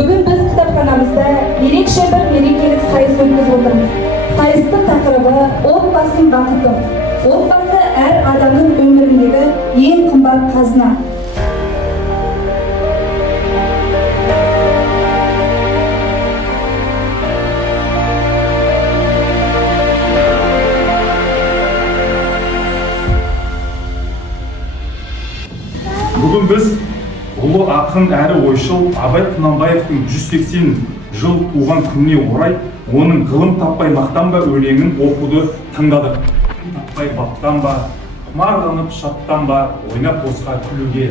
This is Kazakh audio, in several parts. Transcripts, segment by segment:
Бүгін біз кітапханамызда ерекше бір мерекелік сайыс өткізіп отырмыз. Сайыстың тақырыбы отбасының бақыты. Отбасы әр адамның өміріндегі ең қымбат қазына. Бүгін біз ұлы ақын әрі ойшыл Абай Құнанбаевтың 180 жыл туған күніне орай оның ғылым таппай мақтанба өлеңін оқуды тыңдадық. Таппай баптанба, құмарланып шаттанба, ойнап босқа күлуге.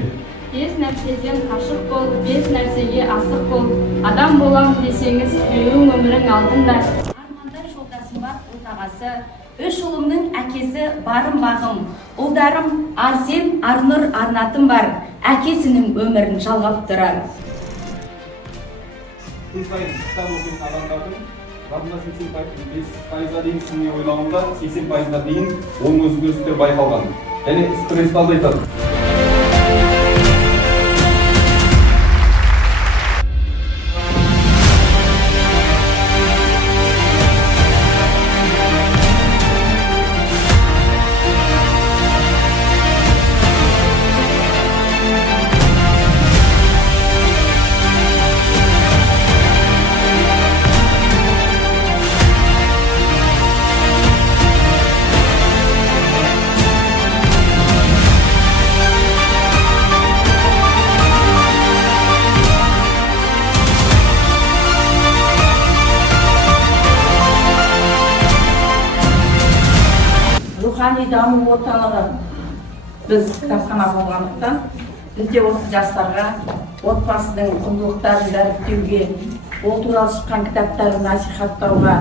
Бес нәрседен қашық бол, бес нәрсеге асық бол. Адам болам десеңіз, біреуің өмірің алдында. Армандар жолдасым бар отағасы, үш ұлымның әкесі барым бағым. Ұлдарым Арсен, Арнұр, Арнатым бар. Әкесінің өмірін жалғап тұрар. Күн сайын кітап оқитын адамдардың жадында 85%-ға дейін сыни ойлауында 80%-ға дейін оң өзгерістер байқалған. Және стрессті азайтады. Рухани даму орталығы біз кітапхана болғандықтан бізде осы жастарға отбасының құндылықтарын дәріптеуге, ол туралы шыққан кітаптарды насихаттауға